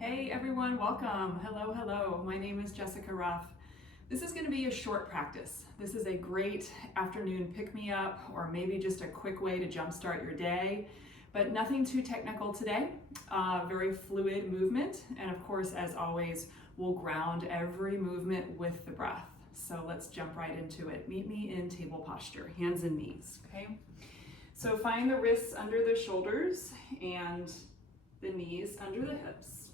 Hey everyone, welcome. Hello, hello. My name is Jessica Ruff. This is going to be a short practice. This is a great afternoon pick-me-up or maybe just a quick way to jumpstart your day, but nothing too technical today. Very fluid movement, and of course, as always, we'll ground every movement with the breath. So let's jump right into it. Meet me in table posture, hands and knees, okay? So find the wrists under the shoulders and the knees under the hips.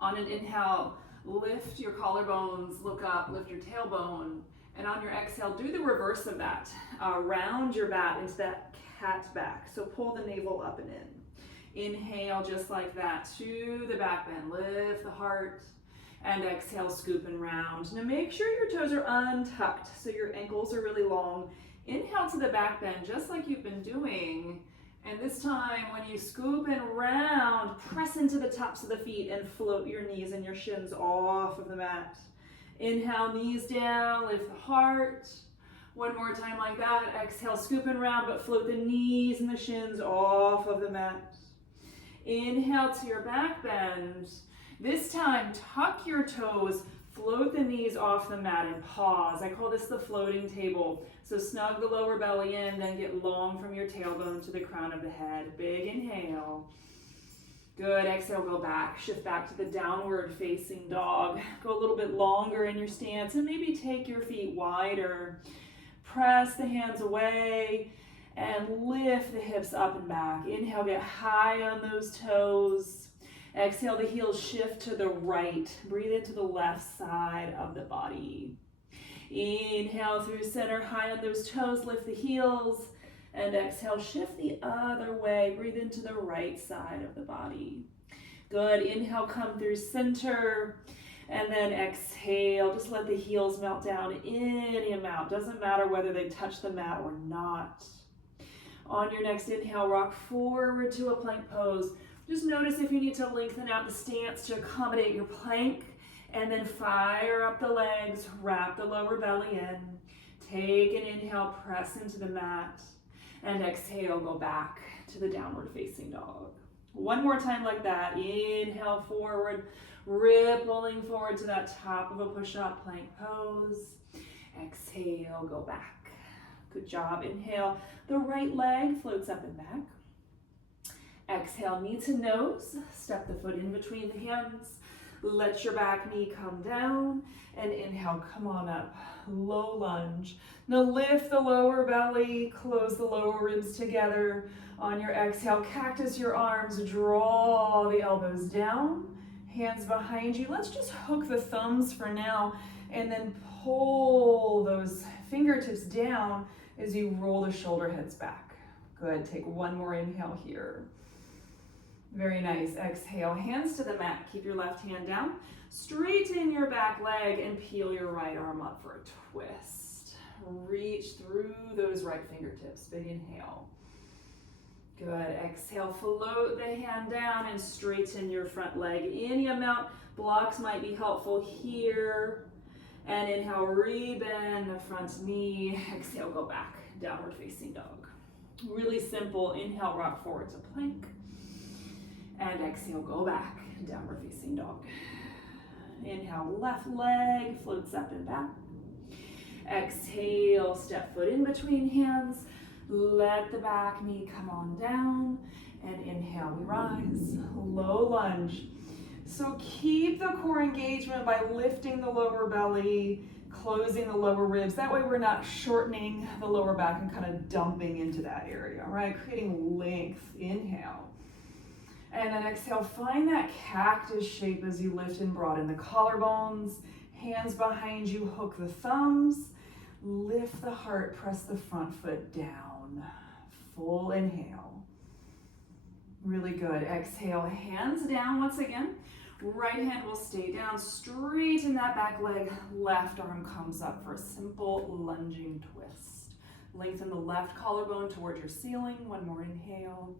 On an inhale, lift your collarbones, look up, lift your tailbone, and on your exhale, do the reverse of that. Round your back into that cat back. So pull the navel up and in. Inhale just like that to the back bend, lift the heart, and exhale, scoop and round. Now make sure your toes are untucked so your ankles are really long. Inhale to the back bend just like you've been doing. And this time, when you scoop and round, press into the tops of the feet and float your knees and your shins off of the mat. Inhale, knees down, lift the heart. One more time like that. Exhale, scoop and round, but float the knees and the shins off of the mat. Inhale to your back bend. This time, tuck your toes, float the knees off the mat and pause. I call this the floating table. So snug the lower belly in, then get long from your tailbone to the crown of the head. Big inhale. Good, exhale, go back. Shift back to the downward facing dog. Go a little bit longer in your stance and maybe take your feet wider. Press the hands away and lift the hips up and back. Inhale, get high on those toes. Exhale, the heels shift to the right. Breathe into the left side of the body. Inhale through center, high on those toes, lift the heels. And exhale, shift the other way. Breathe into the right side of the body. Good, inhale, come through center. And then exhale, just let the heels melt down any amount. Doesn't matter whether they touch the mat or not. On your next inhale, rock forward to a plank pose. Just notice if you need to lengthen out the stance to accommodate your plank, and then fire up the legs, wrap the lower belly in. Take an inhale, press into the mat, and exhale, go back to the downward facing dog. One more time like that. Inhale forward, rippling forward to that top of a push-up plank pose. Exhale, go back. Good job. Inhale, the right leg floats up and back. Exhale, knee to nose, step the foot in between the hands, let your back knee come down, and inhale, come on up, low lunge. Now lift the lower belly, close the lower ribs together. On your exhale, cactus your arms, draw the elbows down, hands behind you. Let's just hook the thumbs for now, and then pull those fingertips down as you roll the shoulder heads back. Good, take one more inhale here. Very nice. Exhale, hands to the mat. Keep your left hand down. Straighten your back leg and peel your right arm up for a twist. Reach through those right fingertips. Big inhale. Good. Exhale, float the hand down and straighten your front leg. Any amount. Blocks might be helpful here. And inhale, rebend the front knee. Exhale, go back. Downward facing dog. Really simple. Inhale, rock forward to plank. And exhale, go back, downward facing dog. Inhale, left leg floats up and back. Exhale, step foot in between hands. Let the back knee come on down. And inhale, we rise, low lunge. So keep the core engagement by lifting the lower belly, closing the lower ribs. That way we're not shortening the lower back and kind of dumping into that area, right? Creating length. Inhale. And then exhale, find that cactus shape as you lift and broaden the collarbones. Hands behind you, hook the thumbs. Lift the heart, press the front foot down. Full inhale. Really good. Exhale, hands down once again. Right hand will stay down. Straighten that back leg. Left arm comes up for a simple lunging twist. Lengthen the left collarbone toward your ceiling. One more inhale.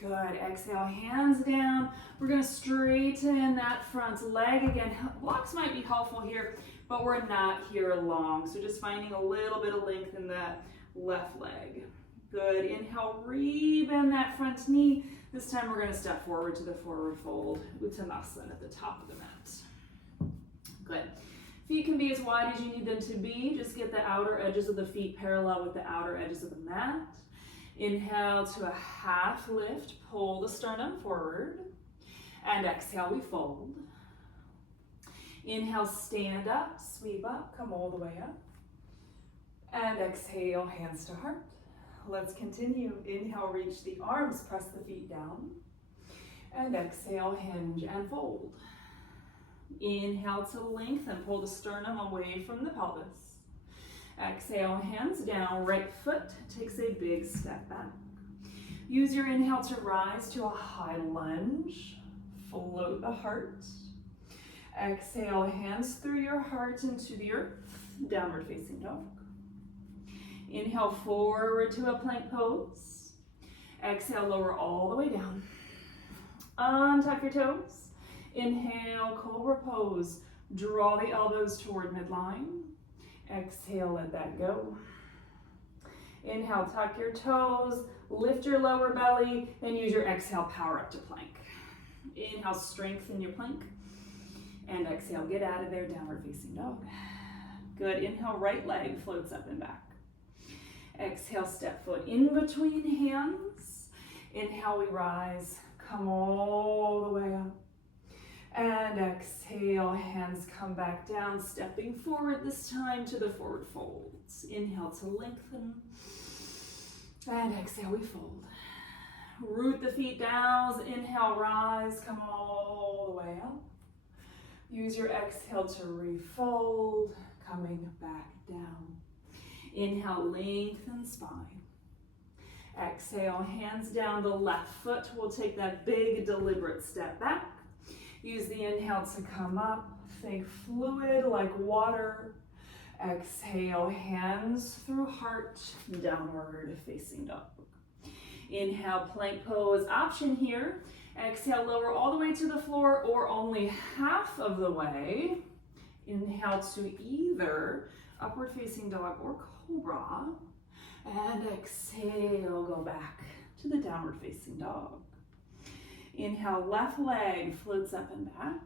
Good, exhale, hands down. We're gonna straighten that front leg again. Blocks might be helpful here, but we're not here long. So just finding a little bit of length in that left leg. Good, inhale, rebend that front knee. This time we're gonna step forward to the forward fold, Uttanasana at the top of the mat. Good. Feet can be as wide as you need them to be. Just get the outer edges of the feet parallel with the outer edges of the mat. Inhale to a half lift, pull the sternum forward. And exhale, we fold. Inhale, stand up, sweep up, come all the way up. And exhale, hands to heart. Let's continue. Inhale, reach the arms, press the feet down. And exhale, hinge and fold. Inhale to lengthen, pull the sternum away from the pelvis. Exhale, hands down, right foot takes a big step back. Use your inhale to rise to a high lunge. Float the heart. Exhale, hands through your heart into the earth, downward facing dog. Inhale forward to a plank pose. Exhale, lower all the way down. Untuck your toes. Inhale, cobra pose. Draw the elbows toward midline. Exhale, let that go. Inhale, tuck your toes, lift your lower belly, and use your exhale, power up to plank. Inhale, strengthen your plank. And exhale, get out of there, downward facing dog. Good, inhale, right leg floats up and back. Exhale, step foot in between hands. Inhale, we rise, come all the way up. And exhale, hands come back down, stepping forward this time to the forward folds. Inhale to lengthen. And exhale, we fold. Root the feet down, inhale, rise, come all the way up. Use your exhale to refold, coming back down. Inhale, lengthen spine. Exhale, hands down, the left foot will take that big deliberate step back. Use the inhale to come up, think fluid like water. Exhale, hands through heart, downward facing dog. Inhale, plank pose option here. Exhale, lower all the way to the floor or only half of the way. Inhale to either upward facing dog or cobra. And exhale, go back to the downward facing dog. Inhale, left leg floats up and back.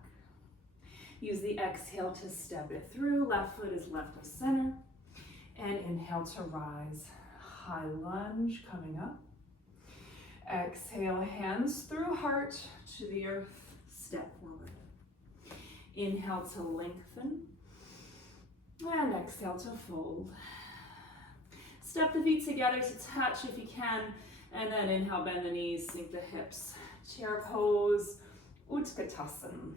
Use the exhale to step it through. Left foot is left of center. And inhale to rise. High lunge coming up. Exhale, hands through heart to the earth. Step forward. Inhale to lengthen. And exhale to fold. Step the feet together to touch if you can. And then inhale, bend the knees, sink the hips. Chair pose, Utkatasana.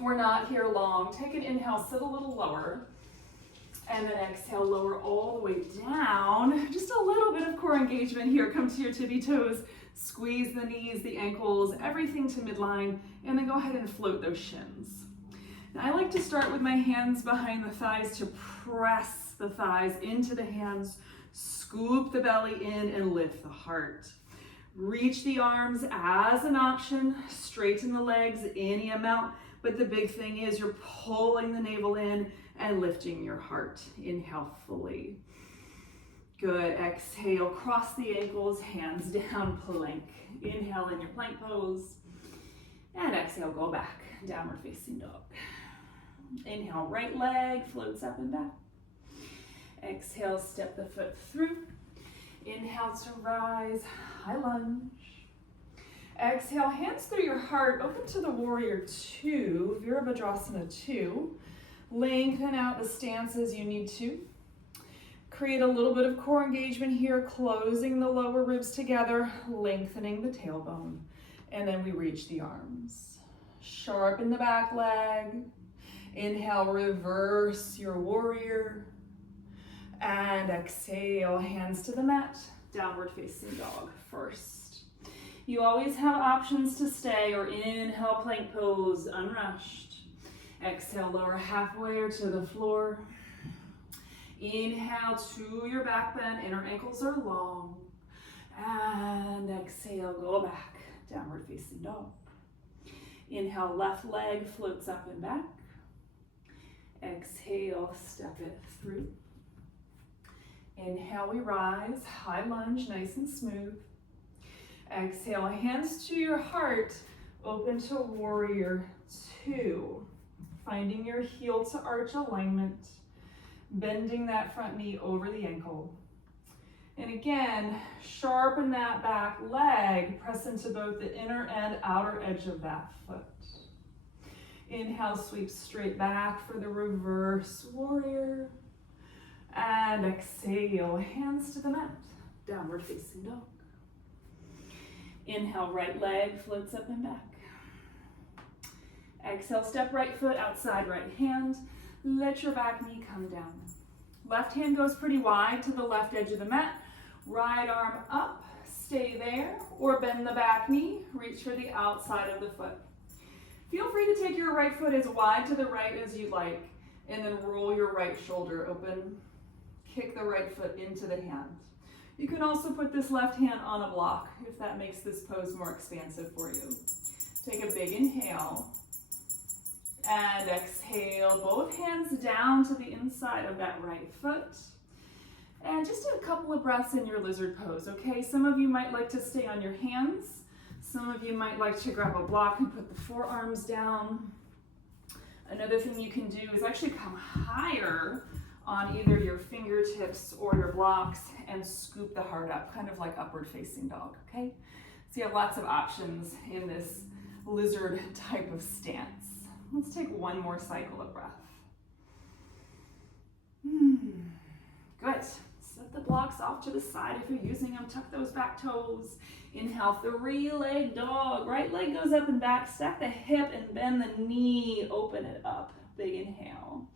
We're not here long. Take an inhale, sit a little lower. And then exhale, lower all the way down. Just a little bit of core engagement here. Come to your tippy toes. Squeeze the knees, the ankles, everything to midline. And then go ahead and float those shins. Now I like to start with my hands behind the thighs to press the thighs into the hands. Scoop the belly in and lift the heart. Reach the arms as an option. Straighten the legs any amount. But the big thing is you're pulling the navel in and lifting your heart. Inhale fully. Good. Exhale, cross the ankles, hands down, plank. Inhale in your plank pose. And exhale, go back, downward facing dog. Inhale, right leg floats up and back. Exhale, step the foot through. Inhale to rise, high lunge. Exhale, hands through your heart, open to the warrior two, Virabhadrasana 2. Lengthen out the stance as you need to. Create a little bit of core engagement here, closing the lower ribs together, lengthening the tailbone. And then we reach the arms. Sharpen the back leg. Inhale, reverse your warrior. And exhale, hands to the mat, downward facing dog first. You always have options to stay or inhale, plank pose, unrushed. Exhale, lower halfway or to the floor. Inhale to your back bend, inner ankles are long. And exhale, go back, downward facing dog. Inhale, left leg floats up and back. Exhale, step it through. Inhale, we rise, high lunge, nice and smooth. Exhale, hands to your heart, open to warrior two. Finding your heel to arch alignment, bending that front knee over the ankle. And again, sharpen that back leg, press into both the inner and outer edge of that foot. Inhale, sweep straight back for the reverse warrior. And exhale, hands to the mat, downward facing dog. Inhale, right leg floats up and back. Exhale, step right foot outside right hand. Let your back knee come down. Left hand goes pretty wide to the left edge of the mat. Right arm up, stay there, or bend the back knee, reach for the outside of the foot. Feel free to take your right foot as wide to the right as you like, and then roll your right shoulder open. Kick the right foot into the hand. You can also put this left hand on a block if that makes this pose more expansive for you. Take a big inhale. And exhale, both hands down to the inside of that right foot. And just do a couple of breaths in your lizard pose, okay? Some of you might like to stay on your hands. Some of you might like to grab a block and put the forearms down. Another thing you can do is actually come higher on either your fingertips or your blocks and scoop the heart up, kind of like upward facing dog, okay? So you have lots of options in this lizard type of stance. Let's take one more cycle of breath. Good. Set the blocks off to the side if you're using them. Tuck those back toes. Inhale, three-leg dog. Right leg goes up and back. Stack the hip and bend the knee. Open it up. Big inhale.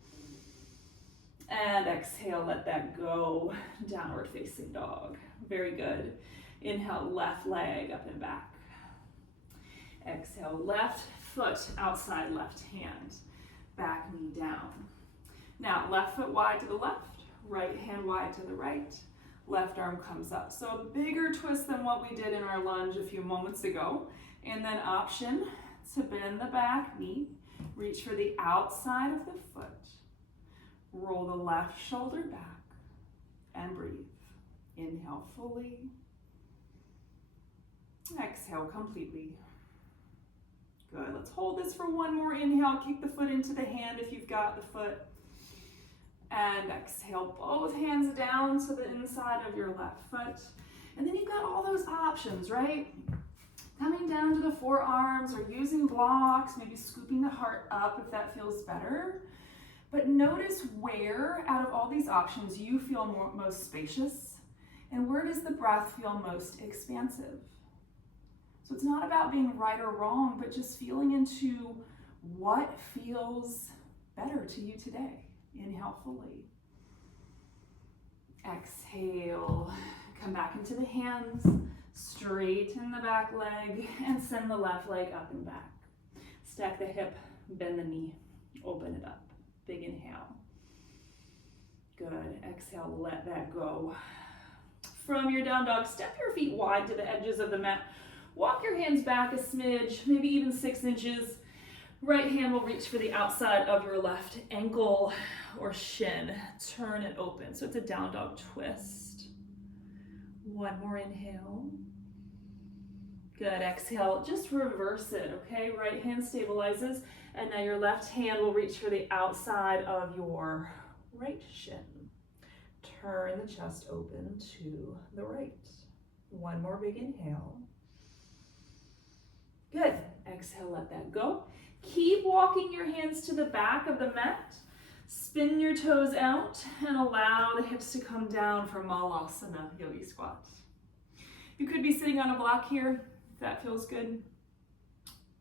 And exhale, let that go. Downward facing dog. Very good. Inhale, left leg up and back. Exhale, left foot outside left hand. Back knee down. Now, left foot wide to the left. Right hand wide to the right. Left arm comes up. So a bigger twist than what we did in our lunge a few moments ago. And then option to bend the back knee. Reach for the outside of the foot. Roll the left shoulder back and breathe. Inhale fully. Exhale completely. Good. Let's hold this for one more inhale. Kick the foot into the hand if you've got the foot. And exhale, both hands down to the inside of your left foot. And then you've got all those options, right? Coming down to the forearms or using blocks, maybe scooping the heart up if that feels better. But notice where out of all these options you feel most spacious and where does the breath feel most expansive. So it's not about being right or wrong, but just feeling into what feels better to you today. Inhale fully. Exhale. Come back into the hands. Straighten the back leg and send the left leg up and back. Stack the hip, bend the knee, open it up. Big inhale. Good. Exhale, let that go. From your down dog, step your feet wide to the edges of the mat. Walk your hands back a smidge, maybe even 6 inches. Right hand will reach for the outside of your left ankle or shin. Turn it open. So it's a down dog twist. One more inhale. Good. Exhale. Just reverse it, okay? Right hand stabilizes. And now your left hand will reach for the outside of your right shin. Turn the chest open to the right. One more big inhale. Good. Exhale, let that go. Keep walking your hands to the back of the mat. Spin your toes out and allow the hips to come down for Malasana Yogi Squat. You could be sitting on a block here, if that feels good.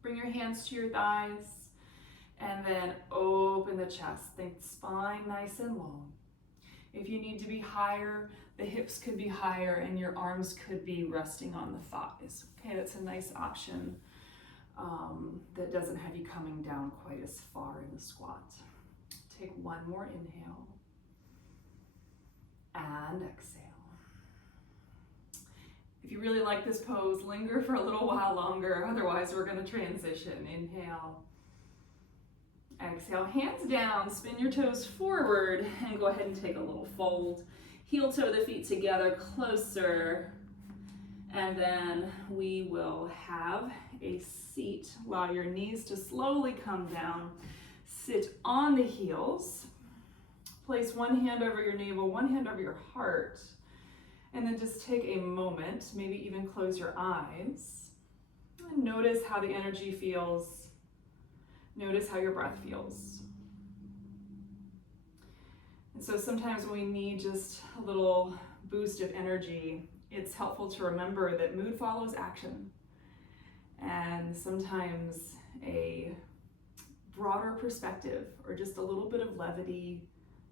Bring your hands to your thighs and then open the chest. Think spine nice and long. If you need to be higher, the hips could be higher and your arms could be resting on the thighs. Okay, that's a nice option. That doesn't have you coming down quite as far in the squat. Take one more inhale and exhale. If you really like this pose, linger for a little while longer, otherwise we're going to transition. Inhale, exhale, hands down, spin your toes forward and go ahead and take a little fold. heel toe the feet together closer, and then we will have a seat. Allow your knees to slowly come down. Sit on the heels. Place one hand over your navel, one hand over your heart, and then just take a moment, maybe even close your eyes, and notice how the energy feels. Notice how your breath feels. And so sometimes when we need just a little boost of energy, it's helpful to remember that mood follows action. And sometimes a broader perspective or just a little bit of levity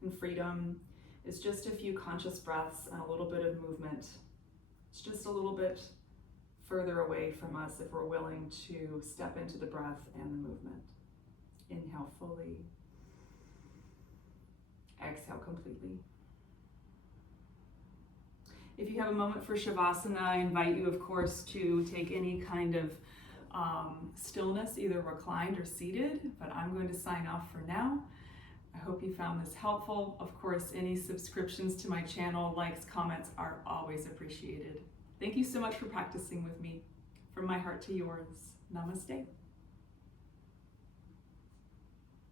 and freedom is just a few conscious breaths and a little bit of movement. It's just a little bit further away from us if we're willing to step into the breath and the movement. Inhale fully. Exhale completely. If you have a moment for Shavasana, I invite you, of course, to take any kind of stillness, either reclined or seated, but I'm going to sign off for now. I hope you found this helpful. Of course, any subscriptions to my channel, likes, comments are always appreciated. Thank you so much for practicing with me. From my heart to yours, namaste.